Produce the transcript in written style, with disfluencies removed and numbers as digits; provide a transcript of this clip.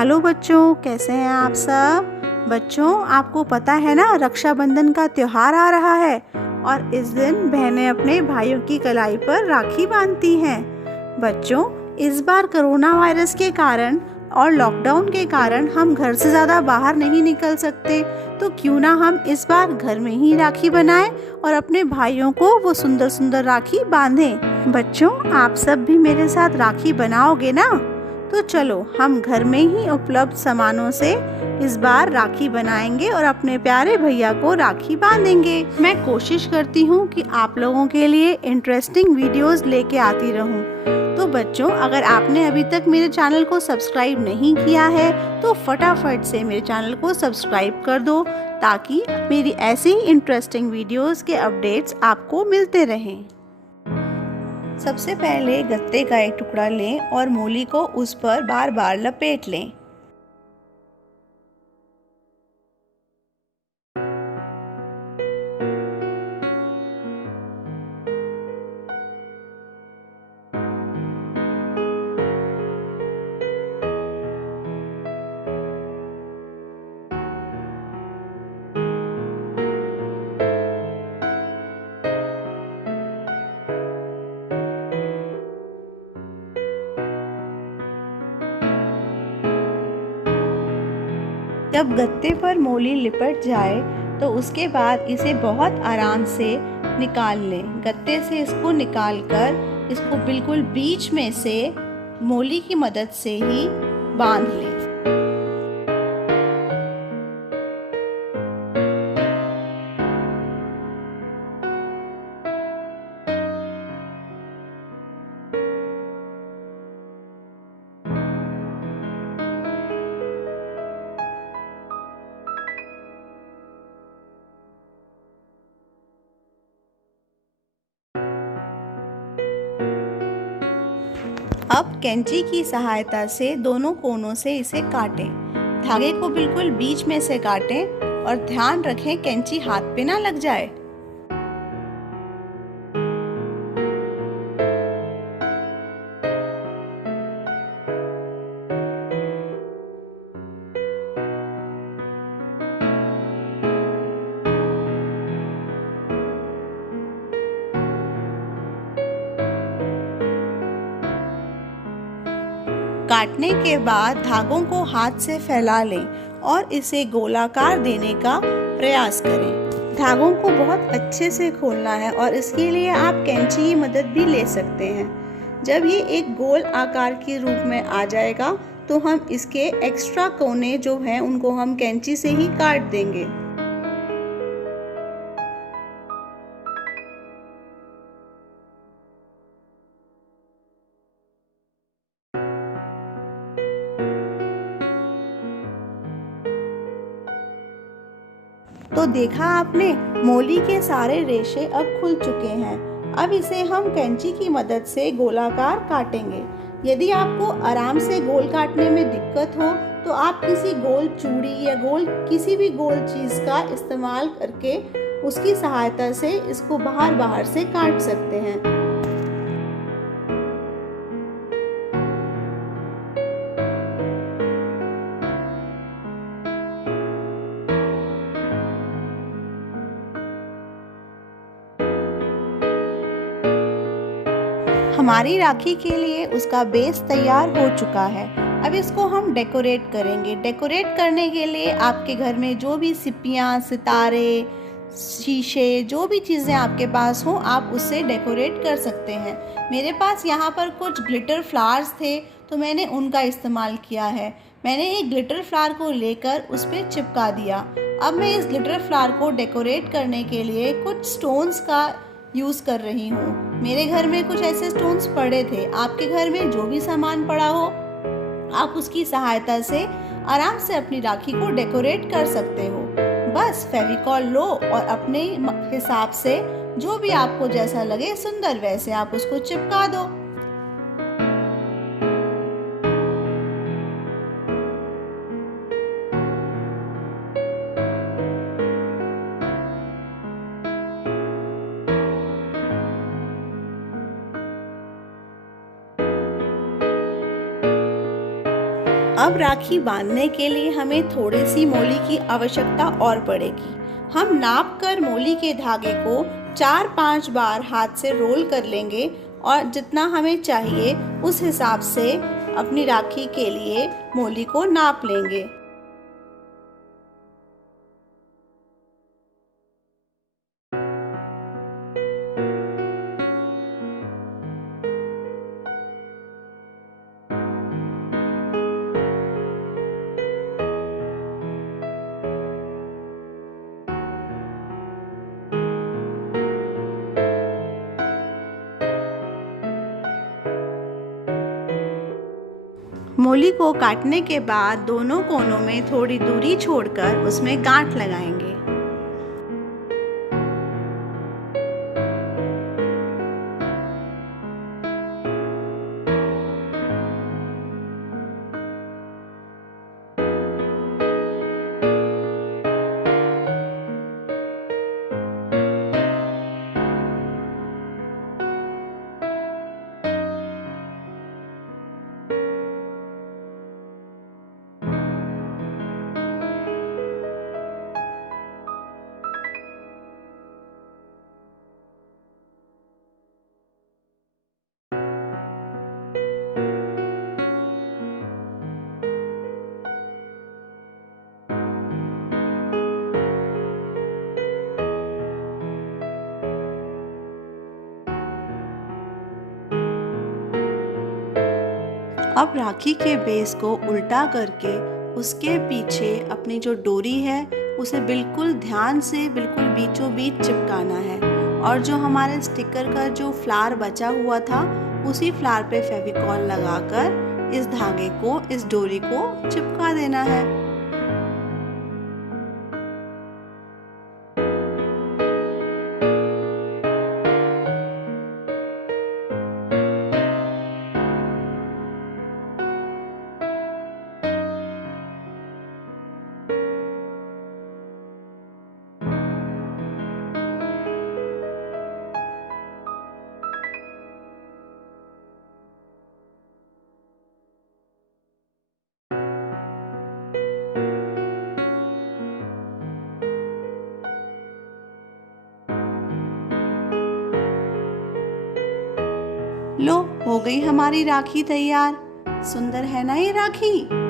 Hello बच्चों, कैसे हैं आप सब। बच्चों, आपको पता है ना, रक्षाबंधन का त्योहार आ रहा है और इस दिन बहनें अपने भाइयों की कलाई पर राखी बांधती हैं। बच्चों, इस बार कोरोना वायरस के कारण और लॉकडाउन के कारण हम घर से ज़्यादा बाहर नहीं निकल सकते, तो क्यों ना हम इस बार घर में ही राखी बनाएं और अपने भाइयों को वो सुंदर सुंदर राखी बांधें। बच्चों, आप सब भी मेरे साथ राखी बनाओगे ना? तो चलो हम घर में ही उपलब्ध सामानों से इस बार राखी बनाएंगे और अपने प्यारे भैया को राखी बांधेंगे। मैं कोशिश करती हूँ कि आप लोगों के लिए इंटरेस्टिंग वीडियोस लेके आती रहूँ। तो बच्चों, अगर आपने अभी तक मेरे चैनल को सब्सक्राइब नहीं किया है तो फटाफट से मेरे चैनल को सब्सक्राइब कर दो, ताकि मेरी ऐसी इंटरेस्टिंग वीडियोस के अपडेट्स आपको मिलते रहें। सबसे पहले गत्ते का एक टुकड़ा लें और मूली को उस पर बार बार लपेट लें। जब गत्ते पर मोली लिपट जाए तो उसके बाद इसे बहुत आराम से निकाल लें। गत्ते से इसको निकालकर इसको बिल्कुल बीच में से मोली की मदद से ही बांध लें। अब कैंची की सहायता से दोनों कोनों से इसे काटें। धागे को बिल्कुल बीच में से काटें और ध्यान रखें कैंची हाथ पे ना लग जाए। काटने के बाद धागों को हाथ से फैला लें और इसे गोलाकार देने का प्रयास करें। धागों को बहुत अच्छे से खोलना है और इसके लिए आप कैंची की मदद भी ले सकते हैं। जब ये एक गोल आकार के रूप में आ जाएगा तो हम इसके एक्स्ट्रा कोने जो हैं उनको हम कैंची से ही काट देंगे। तो देखा आपने, मोली के सारे रेशे अब खुल चुके हैं। अब इसे हम कैंची की मदद से गोलाकार काटेंगे। यदि आपको आराम से गोल काटने में दिक्कत हो तो आप किसी गोल चूड़ी या गोल किसी भी गोल चीज़ का इस्तेमाल करके उसकी सहायता से इसको बाहर से काट सकते हैं। हमारी राखी के लिए उसका बेस तैयार हो चुका है। अब इसको हम डेकोरेट करेंगे। डेकोरेट करने के लिए आपके घर में जो भी सिप्पियाँ, सितारे, शीशे, जो भी चीज़ें आपके पास हो, आप उससे डेकोरेट कर सकते हैं। मेरे पास यहाँ पर कुछ ग्लिटर फ्लावर्स थे तो मैंने उनका इस्तेमाल किया है। मैंने एक ग्लिटर फ्लावर को लेकर उस पर चिपका दिया। अब मैं इस ग्लिटर फ्लावर को डेकोरेट करने के लिए कुछ स्टोन्स का यूज़ कर रही हूँ। मेरे घर में कुछ ऐसे स्टोन्स पड़े थे। आपके घर में जो भी सामान पड़ा हो आप उसकी सहायता से आराम से अपनी राखी को डेकोरेट कर सकते हो। बस फेविकॉल लो और अपने हिसाब से जो भी आपको जैसा लगे सुंदर वैसे आप उसको चिपका दो। अब राखी बांधने के लिए हमें थोड़ी सी मोली की आवश्यकता और पड़ेगी। हम नाप कर मोली के धागे को 4-5 बार हाथ से रोल कर लेंगे और जितना हमें चाहिए उस हिसाब से अपनी राखी के लिए मोली को नाप लेंगे। मोली को काटने के बाद दोनों कोनों में थोड़ी दूरी छोड़कर उसमें गांठ लगाएंगे। अब राखी के बेस को उल्टा करके उसके पीछे अपनी जो डोरी है उसे बिल्कुल ध्यान से बिल्कुल बीचों बीच चिपकाना है और जो हमारे स्टिकर का जो फ्लावर बचा हुआ था उसी फ्लावर पे फेविकॉल लगाकर इस धागे को, इस डोरी को चिपका देना है। लो, हो गई हमारी राखी तैयार। सुंदर है ना ये राखी?